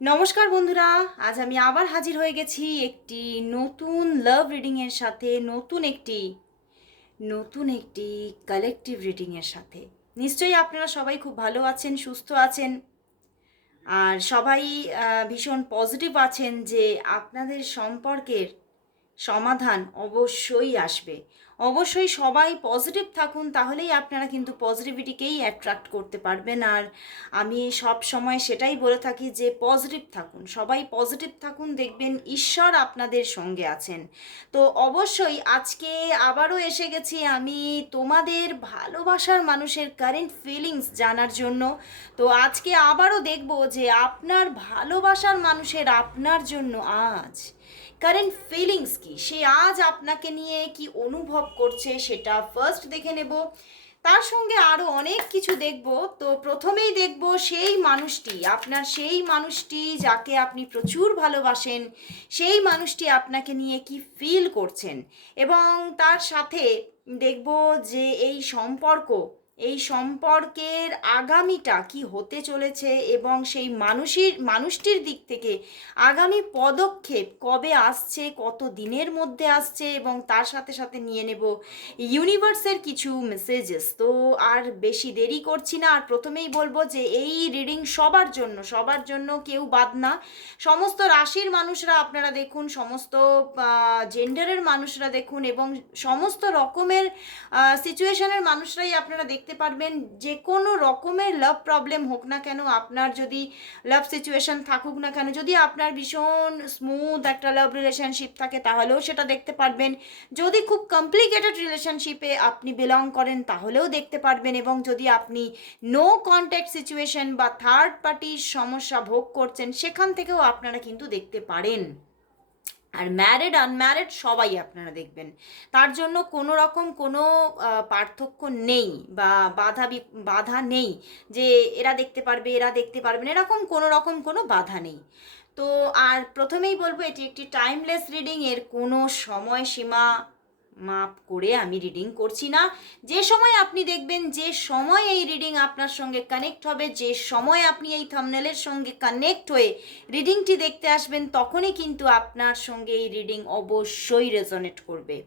নমস্কার বন্ধুরা, আজ আমি আবার হাজির হয়ে গেছি একটি নতুন লাভ রিডিংয়ের সাথে, নতুন একটি নতুন একটি কালেকটিভ রিডিংয়ের সাথে। নিশ্চয়ই আপনারা সবাই খুব ভালো আছেন, সুস্থ আছেন, আর সবাই ভীষণ পজিটিভ আছেন যে আপনাদের সম্পর্কের সমাধান অবশ্যই আসবে। অবশ্যই সবাই পজিটিভ থাকুন, তাহলেই আপনারা কিন্তু পজিটিভিটিকেই অ্যাট্রাক্ট করতে পারবেন। আর আমি সব সময় সেটাই বলে থাকি যে পজিটিভ থাকুন, সবাই পজিটিভ থাকুন, দেখবেন ঈশ্বর আপনাদের সঙ্গে আছেন। তো অবশ্যই আজকে আবারও এসে গেছি আমি তোমাদের ভালোবাসার মানুষের কারেন্ট ফিলিংস জানার জন্য। তো আজকে আবারও দেখব যে, আপনার ভালোবাসার মানুষের আপনার জন্য আজ কারেন্ট ফিলিংস কি? সে আজ আপনাকে নিয়ে কি অনুভব করছে সেটা ফার্স্ট দেখে নেব। তার সঙ্গে আরও অনেক কিছু দেখব। তো প্রথমেই দেখব সেই মানুষটি, আপনার সেই মানুষটি যাকে আপনি প্রচুর ভালোবাসেন, সেই মানুষটি আপনাকে নিয়ে কি ফিল করছেন? এবং তার সাথে দেখব যে এই সম্পর্ক এই সম্পর্কের আগামীটা কি হতে চলেছে এবং সেই মানুষের, মানুষটির দিক থেকে আগামী পদক্ষেপ কবে আসছে, কত দিনের মধ্যে আসছে এবং তার সাথে সাথে নিয়ে নেব ইউনিভার্সের কিছু মেসেজেস তো আর বেশি দেরি করছি না, আর প্রথমেই বলব যে এই রিডিং সবার জন্য সবার জন্য কেউ বাদ না। সমস্ত রাশির মানুষরা আপনারা দেখুন, সমস্ত জেন্ডারের মানুষরা দেখুন এবং সমস্ত রকমের সিচুয়েশনের মানুষরাই আপনারা দেখতে পারবেন। যে কোনো রকমের লাভ প্রবলেম হোক না কেন, আপনার যদি লাভ সিচুয়েশন থাকুক না কেন, যদি আপনার ভীষণ স্মুথ একটা লাভ রিলেশনশিপ থাকে, তাহলেও সেটা দেখতে পারবেন। যদি খুব কমপ্লিকেটেড রিলেশনশিপে আপনি বিলং করেন, তাহলেও দেখতে পারবেন। এবং যদি আপনি নো কন্ট্যাক্ট সিচুয়েশন বা থার্ড পার্টির সমস্যা ভোগ করছেন, সেখান থেকেও আপনারা কিন্তু দেখতে পারেন। আর ম্যারিড আনম্যারিড সবাই আপনারা দেখবেন। তার জন্য কোনো রকম কোনো পার্থক্য নেই বা বাধা বাধা নেই যে এরা দেখতে পারবে, এরা দেখতে পারবে এরকম কোনো রকম কোনো বাধা নেই। তো আর প্রথমেই বলব এটি একটি টাইমলেস রিডিং এর কোনো সময়সীমা মাপ করে আমি রিডিং করছি না। যে সময় আপনি দেখবেন, যে সময় এই রিডিং আপনার সঙ্গে কানেক্ট হবে, যে সময় আপনি এই থামনেলের সঙ্গে কানেক্ট হয়ে রিডিংটি দেখতে আসবেন, তখনই কিন্তু আপনার সঙ্গে এই রিডিং অবশ্যই রেজনেট করবে।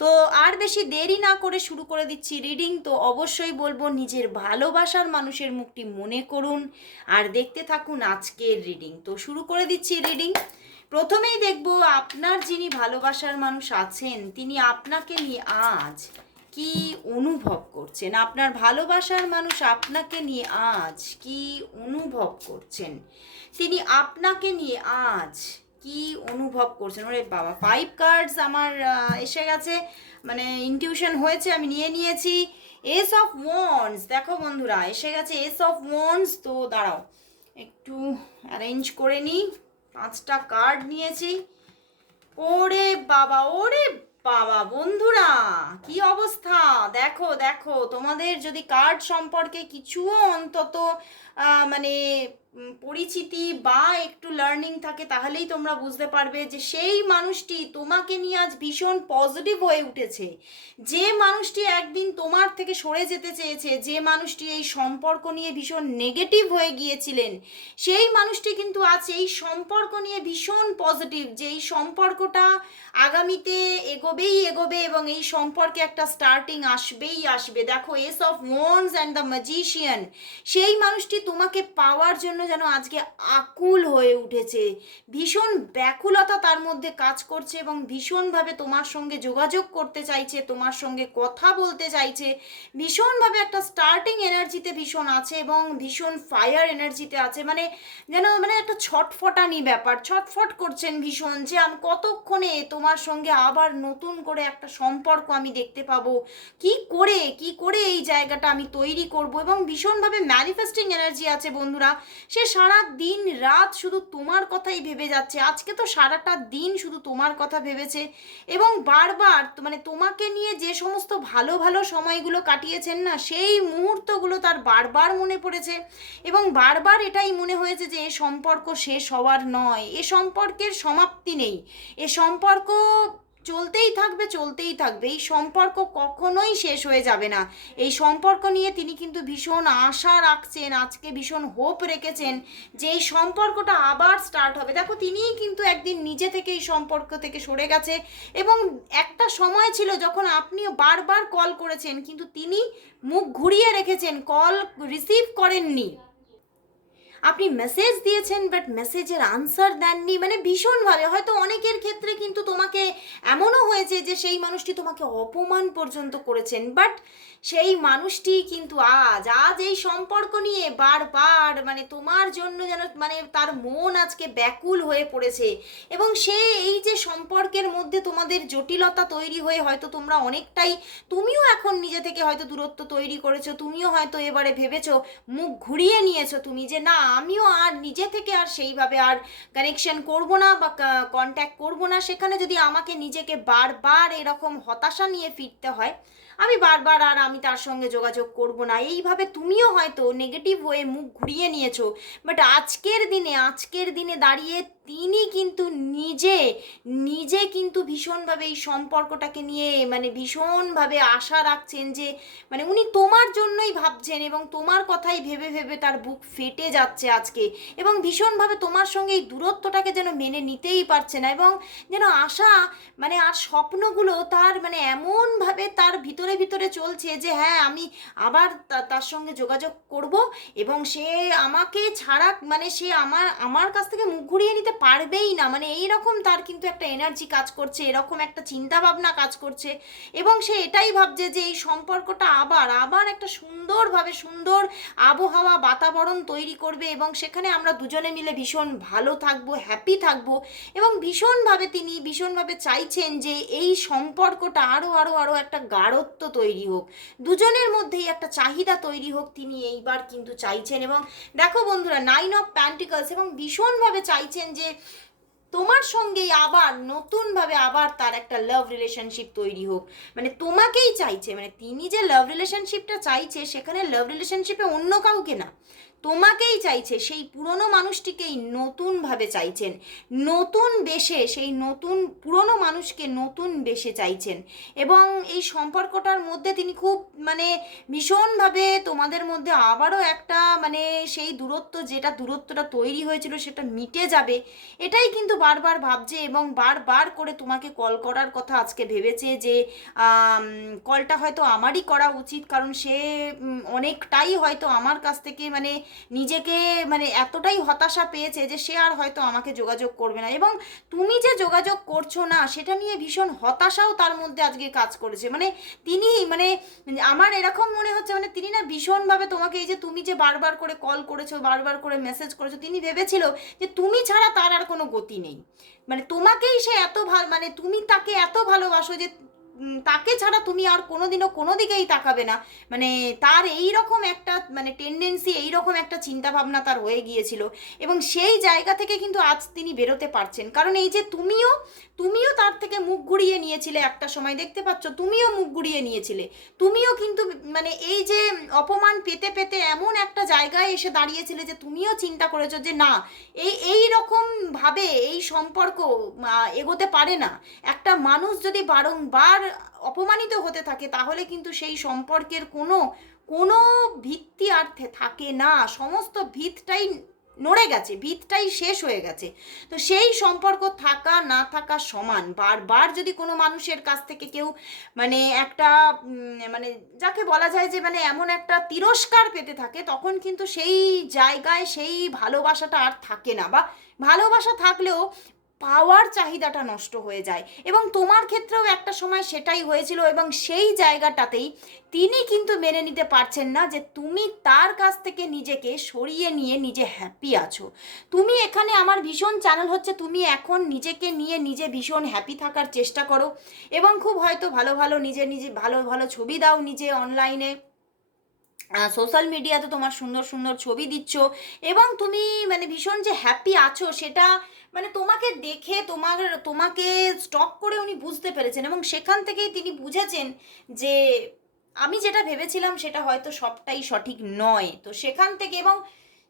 তো আর বেশি দেরি না করে শুরু করে দিচ্ছি রিডিং তো অবশ্যই বলব, নিজের ভালোবাসার মানুষের মুখটি মনে করুন আর দেখতে থাকুন আজকের রিডিং তো শুরু করে দিচ্ছি রিডিং প্রথমেই দেখব আপনার যিনি ভালোবাসার মানুষ আছেন, তিনি আপনাকে নিয়ে আজ কি অনুভব করছেন? আপনার ভালোবাসার মানুষ আপনাকে নিয়ে আজ কি অনুভব করছেন? তিনি আপনাকে নিয়ে আজ কি অনুভব করছেন? ওরে বাবা ফাইভ কার্ডস আমার এসে গেছে। মানে ইনটিউশন হয়েছে, আমি নিয়ে নিয়েছি। এস অফ ওয়ান্স দেখো বন্ধুরা, এসে গেছে এস অফ ওয়ান্স তো দাঁড়াও, একটু অ্যারেঞ্জ করে নিই। পাঁচটা কার্ড নিয়েছি। ওরে বাবা ওরে বাবা বন্ধুরা, কি অবস্থা? দেখো দেখো, তোমাদের যদি কার্ড সম্পর্কে কিছুও অন্তত মানে পরিচিতি বা একটু লার্নিং থাকে, তাহলেই তোমরা বুঝতে পারবে যে সেই মানুষটি তোমাকে নিয়ে আজ ভীষণ পজিটিভ হয়ে উঠেছে। যে মানুষটি একদিন তোমার থেকে সরে যেতে চেয়েছে, যে মানুষটি এই সম্পর্ক নিয়ে ভীষণ নেগেটিভ হয়ে গিয়েছিলেন, সেই মানুষটি কিন্তু আজ এই সম্পর্ক নিয়ে ভীষণ পজিটিভ যে এই সম্পর্কটা আগামীতে এগোবেই এগোবে এবং এই সম্পর্কে একটা স্টার্টিং আসবেই আসবে। দেখো ace of wands and the magician সেই মানুষটি তোমাকে পাওয়ার জন্য যেন আজকে আকুল হয়ে উঠেছে। ভীষণ ব্যাকুলতা তার মধ্যে কাজ করছে এবং ভীষণভাবে তোমার সঙ্গে যোগাযোগ করতে চাইছে, তোমার সঙ্গে কথা বলতে চাইছে। ভীষণভাবে একটা স্টার্টিং এনার্জিতে ভীষণ আছে এবং ভীষণ ফায়ার এনার্জিতে আছে। মানে যেন মানে একটা ছটফটানি ব্যাপার, ছটফট করছেন ভীষণ যে আমি কতক্ষণে তোমার সঙ্গে আবার নতুন করে একটা সম্পর্ক আমি দেখতে পাবো। কি করে কি করে এই জায়গাটা আমি তৈরি করব? এবং ভীষণভাবে ম্যানিফেস্টিং এনার্জি আছে বন্ধুরা। সে সারা দিন রাত শুধু তোমার কথাই ভেবে যাচ্ছে। আজকে তো সারাটা দিন শুধু তোমার কথা ভেবেছে। এবং বারবার মানে তোমাকে নিয়ে যে সমস্ত ভালো ভালো সময়গুলো কাটিয়েছেন না, সেই মুহূর্তগুলো তার বারবার মনে পড়েছে। এবং বারবার এটাই মনে হয়েছে যে, এ সম্পর্ক শেষ হওয়ার নয়। এ সম্পর্কের সমাপ্তি নেই। এ সম্পর্ক চলতেই থাকবে চলতেই থাকবে। এই সম্পর্ক কখনোই শেষ হয়ে যাবে না। এই সম্পর্ক নিয়ে তিনি কিন্তু ভীষণ আশা রাখছেন, আজকে ভীষণ হোপ রেখেছেন যে এই সম্পর্কটা আবার স্টার্ট হবে। দেখো, তিনিই কিন্তু একদিন নিজে থেকে এই সম্পর্ক থেকে সরে গেছে এবং একটা সময় ছিল যখন আপনিও বারবার কল করেছেন, কিন্তু তিনি মুখ ঘুরিয়ে রেখেছেন কল রিসিভ করেননি। আপনি মেসেজ দিয়েছেন বাট মেসেজের আনসার দেননি মানে ভীষণভাবে। হয়তো অনেকের ক্ষেত্রে কিন্তু তোমাকে এমনও হয়েছে যে সেই মানুষটি তোমাকে অপমান পর্যন্ত করেছেন বাট সেই মানুষটি কিন্তু আজ আজ এই সম্পর্ক নিয়ে বারবার মানে তোমার জন্য যেন মানে তার মন আজকে ব্যাকুল হয়ে পড়েছে। এবং সে এই যে সম্পর্কের মধ্যে তোমাদের জটিলতা তৈরি হয়ে হয়তো তোমরা অনেকটাই, তুমিও এখন নিজে থেকে হয়তো দূরত্ব তৈরি করেছ, তুমিও হয়তো এবারে ভেবেছো, মুখ ঘুরিয়ে নিয়েছো তুমি যে না, আমিও আর নিজে থেকে আর সেইভাবে আর কানেকশন করব না বা কন্ট্যাক্ট করব না। সেখানে যদি আমাকে নিজেকে বারবার এরকম হতাশা নিয়ে ফিরতে হয় আমি বারবার আর আমি তার সঙ্গে যোগাযোগ করব না। এইভাবে তুমিও হয়তো নেগেটিভ হয়ে মুখ ঘুরিয়ে নিয়েছো। বাট আজকের দিনে আজকের দিনে দাঁড়িয়ে তিনি কিন্তু নিজে নিজে কিন্তু ভীষণভাবে এই সম্পর্কটাকে নিয়ে মানে ভীষণভাবে আশা রাখছেন যে মানে উনি তোমার জন্যই ভাবছেন এবং তোমার কথাই ভেবে ভেবে তার বুক ফেটে যাচ্ছে আজকে এবং ভীষণভাবে তোমার সঙ্গে এই দূরত্বটাকে যেন মেনে নিতেই পারছে না এবং যেন আশা মানে আর স্বপ্নগুলো তার মানে এমনভাবে তার ভিতরে ভিতরে চলছে যে হ্যাঁ আমি আবার তার সঙ্গে যোগাযোগ করব এবং সে আমাকে ছাড়া মানে সে আমার আমার কাছ থেকে মুখ ঘুরিয়ে নিতে পারবেই না। মানে এই রকম তার কিন্তু একটা এনার্জি কাজ করছে, এরকম একটা চিন্তা ভাবনা কাজ করছে এবং সে এটাই ভাবছে যে এই সম্পর্কটা আবার আবার একটা সুন্দরভাবে সুন্দর আবহাওয়া, বাতাবরণ তৈরি করবে এবং সেখানে আমরা দুজনে মিলে ভীষণ ভালো থাকব হ্যাপি থাকব এবং ভীষণভাবে তিনি ভীষণভাবে চাইছেন যে এই সম্পর্কটা আরও আরও আরও একটা গাঢ়ত্ব তৈরি হোক। দুজনের মধ্যেই একটা চাহিদা তৈরি হোক তিনি এইবার কিন্তু চাইছেন এবং দেখো বন্ধুরা নাইন অফ প্যান্টিকলস এবং ভীষণভাবে চাইছেন যে তোমার সঙ্গেই আবার নতুনভাবে আবার তার একটা লাভ রিলেশনশিপ তৈরি হোক। মানে তোমাকেই চাইছে মানে তিনি যে লাভ রিলেশনশিপটা চাইছে, সেখানে লাভ রিলেশনশিপে অন্য কাউকে না। তোমাকেই চাইছে, সেই পুরনো মানুষটিকেই নতুনভাবে চাইছেন। নতুন বেশে সেই নতুন, পুরনো মানুষকে নতুন বেশে চাইছেন। এবং এই সম্পর্কটার মধ্যে তিনি খুব মানে ভীষণভাবে তোমাদের মধ্যে আবারও একটা মানে সেই দূরত্ব, যেটা দূরত্বটা তৈরি হয়েছিল সেটা মিটে যাবে, এটাই কিন্তু বারবার ভাবছে এবং বারবার করে তোমাকে কল করার কথা আজকে ভেবেছে যে কলটা হয়তো আমারই করা উচিত, কারণ সে অনেকটাই হয়তো আমার কাছ থেকে মানে নিজেকে মানে এতটাই হতাশা পেয়েছে যে সে আর হয়তো আমাকে যোগাযোগ করবে না। এবং তুমি যে যোগাযোগ করছ না, সেটা নিয়ে ভীষণ হতাশাও তার মধ্যে আজকে কাজ করেছে। মানে তিনি মানে আমার এরকম মনে হচ্ছে মানে তিনি না ভীষণভাবে তোমাকে এই যে তুমি যে বারবার করে কল করেছ, বারবার করে মেসেজ করেছ, তিনি ভেবেছিল যে তুমি ছাড়া তার আর কোনো গতি নেই। মানে তোমাকেই সে এত ভালো মানে তুমি তাকে এত ভালোবাসো যে তাকে ছাড়া তুমি আর কোনোদিনও কোনো দিকেই তাকাবে না। মানে তার এই রকম একটা মানে টেন্ডেন্সি এই রকম একটা চিন্তা ভাবনা তার হয়ে গিয়েছিল। এবং সেই জায়গা থেকে কিন্তু আজ তিনি বেরোতে পারছেন। কারণ এই যে তুমিও তুমিও তার থেকে মুখ ঘুরিয়ে নিয়েছিলে একটা সময়, দেখতে পাচ্ছ? তুমিও মুখ ঘুরিয়ে নিয়েছিলে। তুমিও কিন্তু মানে এই যে অপমান পেতে পেতে এমন একটা জায়গায় এসে দাঁড়িয়েছিলে যে তুমিও চিন্তা করেছ যে না, এই এই রকম ভাবে এই সম্পর্ক এগোতে পারে না। একটা মানুষ যদি বারংবার অপমানিত হতে থাকে, তাহলে কিন্তু সেই সম্পর্কের কোনো কোনো ভিত্তি আর থাকে না। সমস্ত ভিতটাই নড়ে গেছে, ভিতটাই শেষ হয়ে গেছে। তো সেই সম্পর্ক থাকা, না থাকা সমান। বারবার যদি কোনো মানুষের কাছ থেকে কেউ মানে একটা মানে যাকে বলা যায় যে মানে এমন একটা তিরস্কার পেতে থাকে, তখন কিন্তু সেই জায়গায় সেই ভালোবাসাটা আর থাকে না। বা ভালোবাসা থাকলেও পাওয়ার চাহিদাটা নষ্ট হয়ে যায় এবং তোমার ক্ষেত্রেও একটা সময় সেটাই হয়েছিল এবং সেই জায়গাটাতেই তিনি কিন্তু মেনে নিতে পারছেন না যে তুমি তার কাছ থেকে নিজেকে সরিয়ে নিয়ে নিজে হ্যাপি আছো। তুমি এখানে আমার ভীষণ চ্যানেল হচ্ছে, তুমি এখন নিজেকে নিয়ে নিজে ভীষণ হ্যাপি থাকার চেষ্টা করো এবং খুব হয়তো ভালো ভালো নিজে নিজে ভালো ভালো ছবি দাও নিজে অনলাইনে সোশ্যাল মিডিয়াতে তোমার সুন্দর সুন্দর ছবি দিচ্ছ এবং তুমি মানে ভীষণ যে হ্যাপি আছো সেটা মানে তোমাকে দেখে তোমার, তোমাকে স্টক করে উনি বুঝতে পেরেছেন এবং সেখান থেকেই তিনি বুঝেছেন যে আমি যেটা ভেবেছিলাম সেটা হয়তো সবটাই সঠিক নয়। তো সেখান থেকে এবং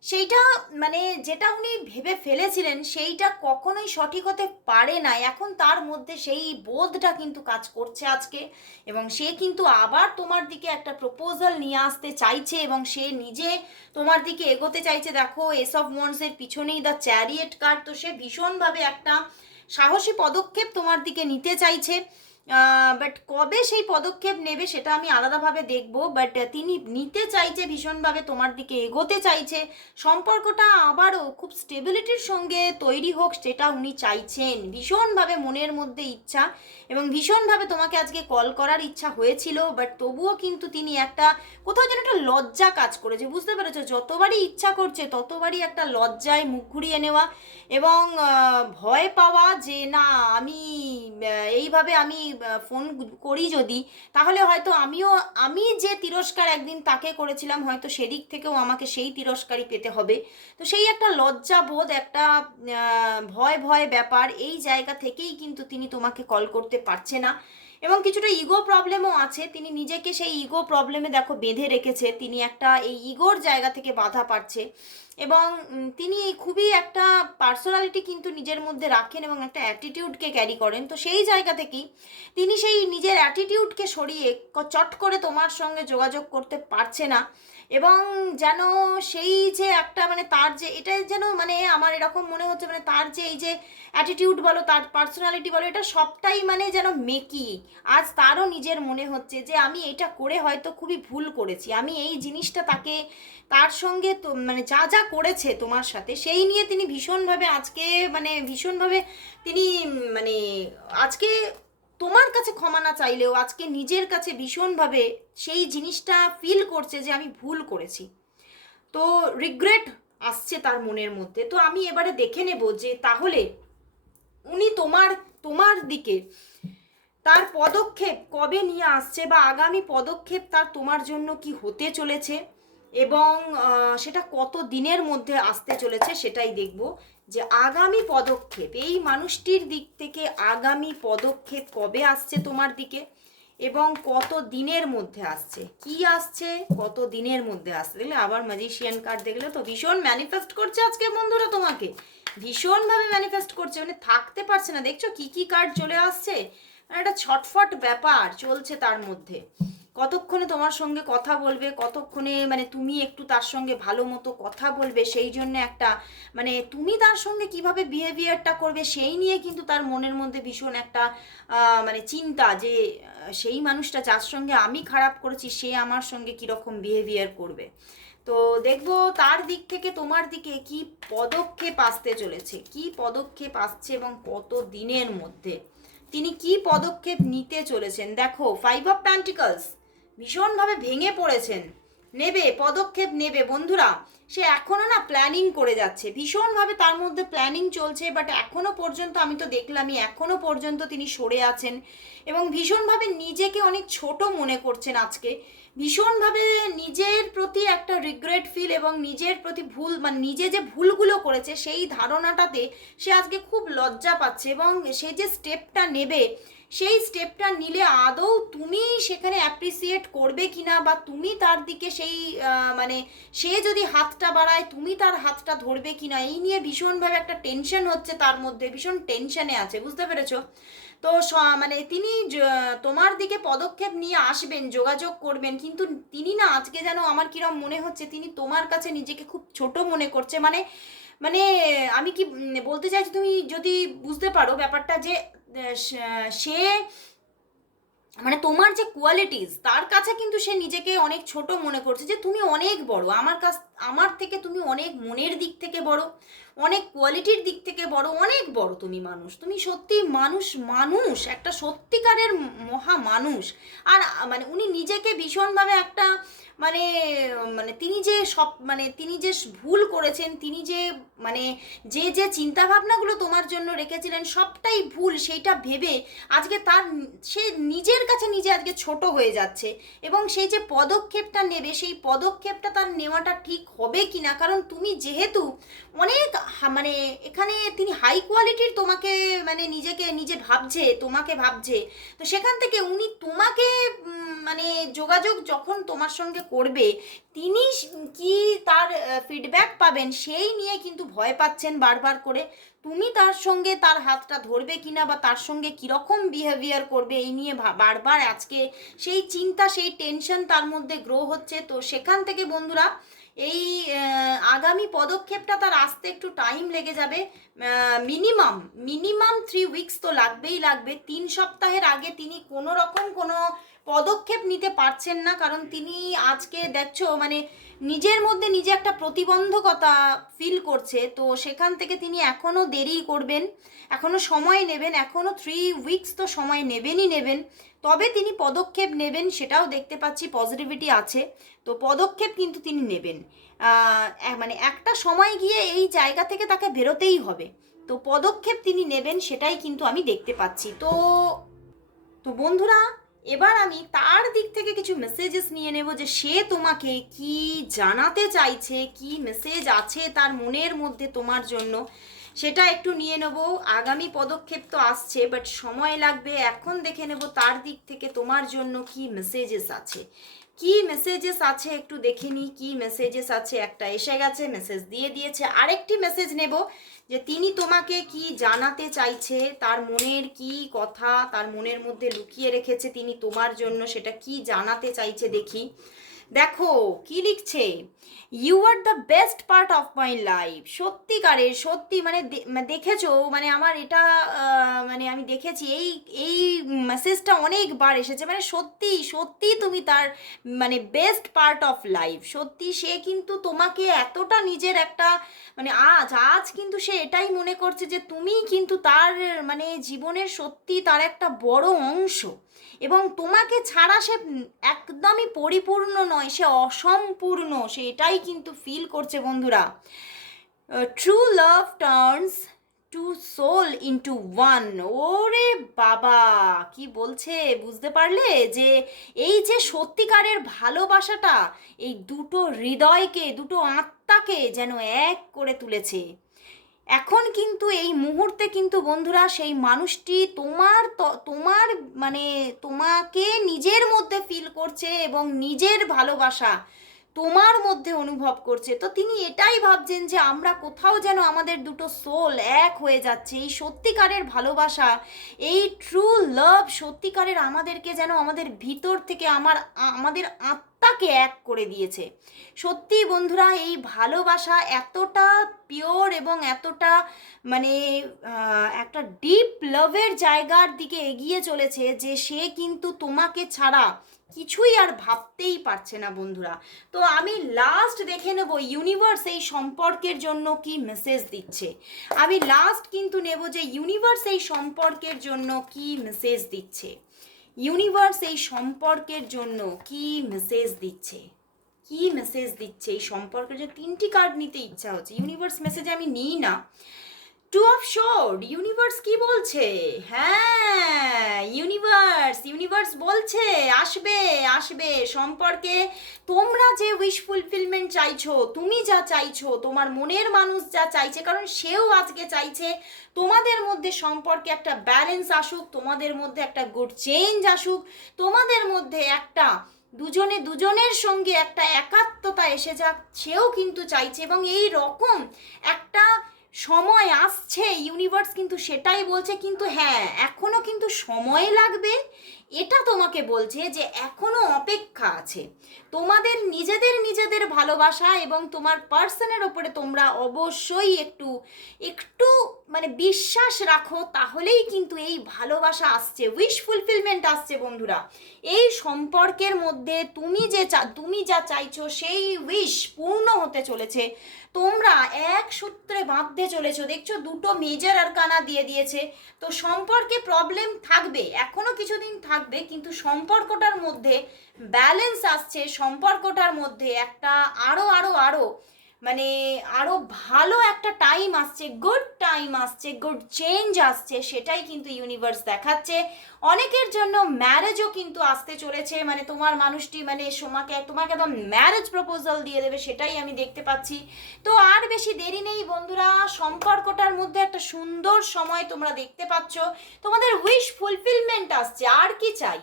সেইটা মানে যেটা উনি ভেবে ফেলেছিলেন, সেইটা কখনোই সঠিক হতে পারে না। এখন তার মধ্যে সেই বোধটা কিন্তু কাজ করছে আজকে এবং সে কিন্তু আবার তোমার দিকে একটা প্রপোজাল নিয়ে আসতে চাইছে এবং সে নিজে তোমার দিকে এগোতে চাইছে। দেখো এস এসব ওয়ান্সের পিছনেই দ্য চ্যারিয়েট কার্ড তো সে ভীষণভাবে একটা সাহসী পদক্ষেপ তোমার দিকে নিতে চাইছে। বাট কবে সেই পদক্ষেপ নেবে সেটা আমি আলাদাভাবে দেখব বাট তিনি নিতে চাইছে, ভীষণভাবে তোমার দিকে এগোতে চাইছে। সম্পর্কটা আবারও খুব স্টেবিলিটির সঙ্গে তৈরি হোক সেটা উনি চাইছেন। ভীষণভাবে মনের মধ্যে ইচ্ছা এবং ভীষণভাবে তোমাকে আজকে কল করার ইচ্ছা হয়েছিল বাট তবুও কিন্তু তিনি একটা, কোথাও যেন একটা লজ্জা কাজ করেছে, বুঝতে পেরেছ? যতবারই ইচ্ছা করছে, ততবারই একটা লজ্জায় মুখ ঘুরিয়ে নেওয়া এবং ভয় পাওয়া যে না, আমি এইভাবে আমি ফোন করি যদি, তাহলে হয়তো আমিও, আমি যে তিরস্কার একদিন তাকে করেছিলাম, হয়তো সেদিক থেকেও আমাকে সেই তিরস্কারই পেতে হবে। তো সেই একটা লজ্জা বোধ একটা ভয় ভয় ব্যাপার, এই জায়গা থেকেই কিন্তু তিনি তোমাকে কল করতে পারছে না। এবং কিছুটা ইগো প্রবলেমও আছে, তিনি নিজেকে সেই ইগো প্রবলেমে দেখো বেঁধে রেখেছে, তিনি একটা এই ইগোর জায়গা থেকে বাধা পাচ্ছে। এবং তিনি এই খুবই একটা পার্সোনালিটি কিন্তু নিজের মধ্যে রাখেন এবং একটা অ্যাটিটিউডকে ক্যারি করেন। তো সেই জায়গা থেকেই তিনি সেই নিজের অ্যাটিটিউডকে সরিয়ে চট করে তোমার সঙ্গে যোগাযোগ করতে পারছে না এবং যেন সেই যে একটা মানে তার যে, এটা যেন মানে আমার এরকম মনে হচ্ছে মানে তার যে এই যে অ্যাটিটিউড বলো, তার পার্সোনালিটি বলো, এটা সবটাই মানে যেন মেকি। আজ তারও নিজের মনে হচ্ছে যে আমি এটা করে হয়তো খুবই ভুল করেছি। আমি এই জিনিসটা তাকে, তার সঙ্গে তো মানে যা যা করেছে তোমার সাথে, সেই নিয়ে তিনি ভীষণভাবে আজকে মানে ভীষণভাবে তিনি মানে আজকে তোমার কাছে ক্ষমা না চাইলেও আজকে নিজের কাছে ভীষণভাবে সেই জিনিসটা ফিল করছে যে আমি ভুল করেছি। তো রিগ্রেট আসছে তার মনের মধ্যে। তো আমি এবারে দেখে নেব যে তাহলে উনি তোমার তোমার দিকে তার পদক্ষেপ কবে নিয়ে আসছে বা আগামী পদক্ষেপ তার তোমার জন্য কি হতে চলেছে? এবং সেটা কত দিনের মধ্যে আসতে চলেছে সেটাই দেখব। যে আগামী পদক্ষেপ, এই মানুষটির দিক থেকে আগামী পদক্ষেপ কবে আসছে তোমার দিকে? এবং কত দিনের মধ্যে আসছে? কি আসছে? কত দিনের মধ্যে আসছে? দেখলে আবার ম্যাজিশিয়ান কার্ড দেখলে তো ভীষণ ম্যানিফেস্ট করছে আজকে বন্ধুরা তোমাকে। ভীষণভাবে ম্যানিফেস্ট করছে মানে থাকতে পারছে না। দেখছ কি কি কার্ড চলে আসছে? একটা ছটফট ব্যাপার চলছে তার মধ্যে। কতক্ষণে তোমার সঙ্গে কথা বলবে, কতক্ষণে মানে তুমি একটু তার সঙ্গে ভালো মতো কথা বলবে, সেই জন্য একটা মানে তুমি তার সঙ্গে কীভাবে বিহেভিয়ারটা করবে, সেই নিয়ে কিন্তু তার মনের মধ্যে ভীষণ একটা মানে চিন্তা যে সেই মানুষটা যার সঙ্গে আমি খারাপ করেছি, সে আমার সঙ্গে কীরকম বিহেভিয়ার করবে। তো দেখব তার দিক থেকে তোমার দিকে কি পদক্ষেপ আসতে চলেছে, কি পদক্ষেপ আসছে এবং কত দিনের মধ্যে। তিনি কি পদক্ষেপ নিতে চলেছেন? দেখো ফাইভ অফ প্যান্টিকলস ভীষণভাবে ভেঙে পড়েছেন। নেবে, পদক্ষেপ নেবে। বন্ধুরা, সে এখনও না প্ল্যানিং করে যাচ্ছে। ভীষণভাবে তার মধ্যে প্ল্যানিং চলছে বাট এখনও পর্যন্ত আমি তো দেখলামই এখনও পর্যন্ত তিনি সরে আছেন এবং ভীষণভাবে নিজেকে অনেক ছোট মনে করছেন আজকে। ভীষণভাবে নিজের প্রতি একটা রিগ্রেট ফিল এবং নিজের প্রতি ভুল মানে নিজে যে ভুলগুলো করেছে, সেই ধারণাটাতে সে আজকে খুব লজ্জা পাচ্ছে এবং সে যে স্টেপটা নেবে, সেই স্টেপটা নিলে আদৌ তুমি সেখানে অ্যাপ্রিসিয়েট করবে কিনা বা তুমি তার দিকে সেই মানে সে যদি হাতটা বাড়ায়, তুমি তার হাতটা ধরবে কিনা, এই নিয়ে ভীষণভাবে একটা টেনশন হচ্ছে তার মধ্যে, ভীষণ টেনশনে আছে, বুঝতে পেরেছ? তো মানে তিনি তোমার দিকে পদক্ষেপ নিয়ে আসবেন, যোগাযোগ করবেন, কিন্তু তিনি না আজকে যেন আমার কিরম মনে হচ্ছে, তিনি তোমার কাছে নিজেকে খুব ছোট মনে করছে। মানে মানে আমি কি বলতে চাইছি তুমি যদি বুঝতে পারো ব্যাপারটা যে সে মানে তোমার যে কোয়ালিটিস তার কাছে কিন্তু সে নিজেকে অনেক ছোট মনে করছে যে, তুমি অনেক বড়। আমার কাছ, আমার থেকে তুমি অনেক মনের দিক থেকে বড়। অনেক কোয়ালিটির দিক থেকে বড়, অনেক বড় তুমি মানুষ। তুমি সত্যি মানুষ মানুষ, একটা সত্যিকারের মহা মানুষ। আর মানে উনি নিজেকে ভীষণভাবে একটা মানে মানে তিনি যে সব মানে তিনি যে ভুল করেছেন, তিনি যে মানে যে যে চিন্তাভাবনাগুলো তোমার জন্য রেখেছিলেন, সবটাই ভুল, সেইটা ভেবে আজকে তার, সে নিজের কাছে নিজে আজকে ছোট হয়ে যাচ্ছে এবং সেই যে পদক্ষেপটা নেবে, সেই পদক্ষেপটা তার নেওয়াটা ঠিক হবে কি না? কারণ তুমি যেহেতু অনেক মানে এখানে তিনি হাই কোয়ালিটির তোমাকে মানে নিজেকে, নিজে ভাবছে, তোমাকে ভাবছে, তো সেখান থেকে উনি তোমাকে মানে যোগাযোগ যখন তোমার সঙ্গে করবে, তিনি কি তার ফিডব্যাক পাবেন সেই নিয়ে কিন্তু ভয় পাচ্ছেন বারবার করে। তুমি তার সঙ্গে তার হাতটা ধরবে কিনা বা তার সঙ্গে কীরকম বিহেভিয়ার করবে, এই নিয়ে বারবার আজকে সেই চিন্তা, সেই টেনশন তার মধ্যে গ্রো হচ্ছে। তো সেখান থেকে বন্ধুরা, এই আগামী পদক্ষেপটা তার আসতে একটু টাইম লেগে যাবে। মিনিমাম মিনিমাম থ্রি উইকস তো লাগবেই লাগবে। তিন সপ্তাহের আগে তিনি কোনো রকম কোনো পদক্ষেপ নিতে পারছেন না, কারণ তিনি আজকে দেখছ মানে নিজের মধ্যে নিজে একটা প্রতিবন্ধকতা ফিল করছে, তো সেখান থেকে তিনি এখনও দেরি করবেন এখনও সময় নেবেন এখনও থ্রি উইকস তো সময় নেবেনই নেবেন, তবে তিনি পদক্ষেপ নেবেন সেটাও দেখতে পাচ্ছি পজিটিভিটি আছে, তো পদক্ষেপ কিন্তু তিনি নেবেন। মানে একটা সময় গিয়ে এই জায়গা থেকে তাকে বেরোতেই হবে, তো পদক্ষেপ তিনি নেবেন সেটাই কিন্তু আমি দেখতে পাচ্ছি, তো তো বন্ধুরা এবার আমি তার দিক থেকে কিছু মেসেজেস নিয়ে নেব যে সে তোমাকে কি জানাতে চাইছে, কি মেসেজ আছে তার মনের মধ্যে তোমার জন্য। সেটা একটু নিয়ে নেব। আগামী পদক্ষেপ তো আসছে বাট সময় লাগবে। এখন দেখে নেব তার দিক থেকে তোমার জন্য কি মেসেজেস আছে। কি মেসেজেস আছে একটু দেখে নিই, কি মেসেজেস আছে। একটা এসে গেছে মেসেজ দিয়ে দিয়েছে। আরেকটি মেসেজ নেব যে তিনি তোমাকে কি জানাতে চাইছে, তার মনের কি কথা, তার মনের মধ্যে লুকিয়ে রেখেছে তিনি তোমার জন্য, সেটা কি জানাতে চাইছে দেখি। দেখো, কি লিখছে? You are the best part of my life সত্যিকারের, সত্যি মানে মানে দেখেছ? মানে আমার এটা মানে আমি দেখেছি, এই এই মেসেজটা অনেকবার এসেছে। মানে সত্যি সত্যি তুমি তার মানে বেস্ট পার্ট অফ লাইফ সত্যি সে কিন্তু তোমাকে এতটা নিজের একটা মানে আজ আজ কিন্তু সে এটাই মনে করছে যে তুমি কিন্তু তার মানে জীবনের সত্যি তার একটা বড় অংশ। এবং তোমাকে ছাড়া সে একদমই পরিপূর্ণ নয়, সে অসম্পূর্ণ, সে এটাই কিন্তু ফিল করছে বন্ধুরা। True love turns two soul into one ওরে বাবা, কি বলছে? বুঝতে পারলে? যে এই যে সত্যিকারের ভালোবাসাটা, এই দুটো হৃদয়কে, দুটো আত্মাকে যেন এক করে তুলেছে। এখন কিন্তু এই মুহূর্তে কিন্তু বন্ধুরা, সেই মানুষটি তোমার তোমার মানে তোমাকে নিজের মধ্যে ফিল করছে এবং নিজের ভালোবাসা তোমার মধ্যে অনুভব করছে। তো তিনি এটাই ভাবছেন যে আমরা কোথাও যেন আমাদের দুটো সোল এক হয়ে যাচ্ছে। এই সত্যিকারের ভালোবাসা, এই ট্রু লাভ সত্যিকারের আমাদেরকে যেন আমাদের ভিতর থেকে আমার আমাদের আত্মাকে এক করে দিয়েছে। সত্যি বন্ধুরা, এই ভালোবাসা এতটা পিওর এবং এতটা মানে একটা ডিপ লাভের জায়গার দিকে এগিয়ে চলেছে যে সে কিন্তু তোমাকে ছাড়া কিছুই আর ভাবতেই পারছে না বন্ধুরা। তো আমি লাস্ট দেখে নেব ইউনিভার্স এই সম্পর্কের জন্য কি মেসেজ দিচ্ছে। আমি লাস্ট কিন্তু নেব যে ইউনিভার্স এই সম্পর্কের জন্য কি মেসেজ দিচ্ছে। ইউনিভার্স এই সম্পর্কের জন্য কি মেসেজ দিচ্ছে। কি মেসেজ দিচ্ছে এই সম্পর্কের যে তিনটি কার্ড নিতে ইচ্ছা হচ্ছে। ইউনিভার্স মেসেজ আমি নিই না। টু অফ শোর্ড ইউনিভার্স কি বলছে? হ্যাঁ ইউনিভার্স ইউনিভার্স বলছে, আসবে আসবে। সম্পর্কে তোমরা যে উইশ ফুলফিলমেন্ট চাইছো, তুমি যা চাইছো, তোমার মনের মানুষ যা চাইছে, কারণ সেও আজকে চাইছে, তোমাদের মধ্যে সম্পর্কে একটা ব্যালেন্স আসুক, তোমাদের মধ্যে একটা গুড চেঞ্জ আসুক, তোমাদের মধ্যে একটা দুজনে দুজনের সঙ্গে একটা একাত্মতা এসে যাক, সেও কিন্তু চাইছে এবং এই রকম একটা সময় আসছে ইউনিভার্স কিন্তু সেটাই বলছে, কিন্তু হ্যাঁ এখনও কিন্তু সময় লাগবে। এটা তোমাকে বলছে যে এখনও অপেক্ষা আছে। তোমাদের নিজেদের নিজেদের ভালোবাসা এবং তোমার পার্সনের ওপরে তোমরা অবশ্যই একটু একটু মানে বিশ্বাস রাখো, তাহলেই কিন্তু এই ভালোবাসা আসছে উইশ ফুলফিলমেন্ট আসছে বন্ধুরা। এই সম্পর্কের মধ্যে তুমি যে চা- তুমি যা চাইছো, সেই উইশ পূর্ণ হতে চলেছে। তোমরা এক সূত্রে বাঁধতে চলেছো। দেখছ, দুটো মেজর আর কানা দিয়ে দিয়েছে। তো সম্পর্কে প্রবলেম থাকবে, এখনও কিছুদিন থাকবে, কিন্তু সম্পর্কটার মধ্যে ব্যালেন্স আসছে। সম্পর্কটার মধ্যে একটা আরও আরও আরও মানে আরও ভালো একটা টাইম আসছে গুড টাইম আসছে গুড চেঞ্জ আসছে, সেটাই কিন্তু ইউনিভার্স দেখাচ্ছে। অনেকের জন্য ম্যারেজও কিন্তু আসতে চলেছে মানে তোমার মানুষটি মানে তোমাকে তোমাকে একদম ম্যারেজ প্রপোজাল দিয়ে দেবে, সেটাই আমি দেখতে পাচ্ছি। তো আর বেশি দেরি নেই বন্ধুরা, সম্পর্কটার মধ্যে একটা সুন্দর সময় তোমরা দেখতে পাচ্ছ। তোমাদের উইশ ফুলফিলমেন্ট আসছে, আর কি চাই?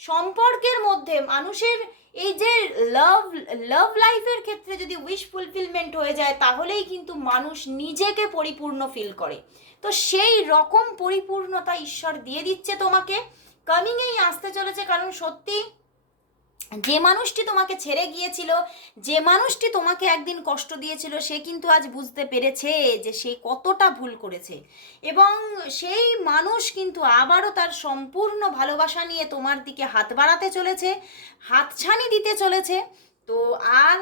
সম্পর্কের মধ্যে মানুষের এই যে লাভ লাভ লাইফের ক্ষেত্রে যদি উইশ ফুলফিলমেন্ট হয়ে যায়, তাহলেই কিন্তু মানুষ নিজেকে পরিপূর্ণ ফিল করে। তো সেই রকম পরিপূর্ণতা ঈশ্বর দিয়ে দিচ্ছে তোমাকে। কামিংয়েই আসতে চলেছে কারণ সত্যি যে মানুষটি তোমাকে ছেড়ে গিয়েছিল, যে মানুষটি তোমাকে একদিন কষ্ট দিয়েছিল, সে কিন্তু আজ বুঝতে পেরেছে যে সে কতটা ভুল করেছে। এবং সেই মানুষ কিন্তু আবারও তার সম্পূর্ণ ভালোবাসা নিয়ে তোমার দিকে হাত বাড়াতে চলেছে হাতছানি দিতে চলেছে। তো আর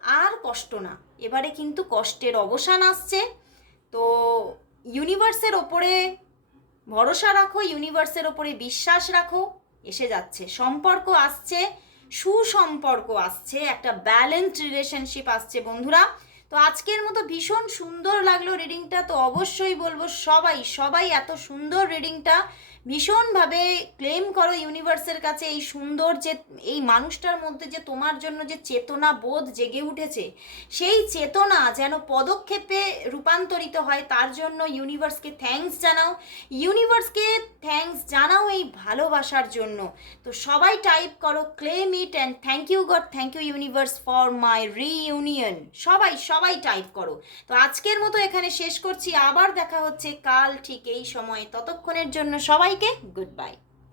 আর কষ্ট না। এবারে কিন্তু কষ্টের অবসান আসছে। তো ইউনিভার্সের ওপরে ভরসা রাখো ইউনিভার্সের ওপরে বিশ্বাস রাখো, এসে যাচ্ছে। সম্পর্ক আসছে। সুসম্পর্ক আসছে, একটা ব্যালেন্সড রিলেশনশিপ আসছে বন্ধুরা। তো আজকের মতো ভীষণ সুন্দর লাগল রিডিংটা তো অবশ্যই বলব সবাই সবাই এত সুন্দর রিডিংটা ভীষণভাবে ক্লেম করো ইউনিভার্সের কাছে এই সুন্দর যে, এই মানুষটার মধ্যে যে তোমার জন্য যে চেতনা বোধ জেগে উঠেছে, সেই চেতনা যেন পদক্ষেপে রূপান্তরিত হয়, তার জন্য ইউনিভার্সকে থ্যাঙ্কস জানাও। ইউনিভার্সকে থ্যাঙ্কস জানাও এই ভালোবাসার জন্য। তো সবাই টাইপ করো claim it and thank you God thank you universe for my reunion সবাই সবাই টাইপ করো। তো আজকের মতো এখানে শেষ করছি। আবার দেখা হচ্ছে কাল ঠিক এই সময়ে। ততক্ষণের জন্য সবাইকে গুড বাই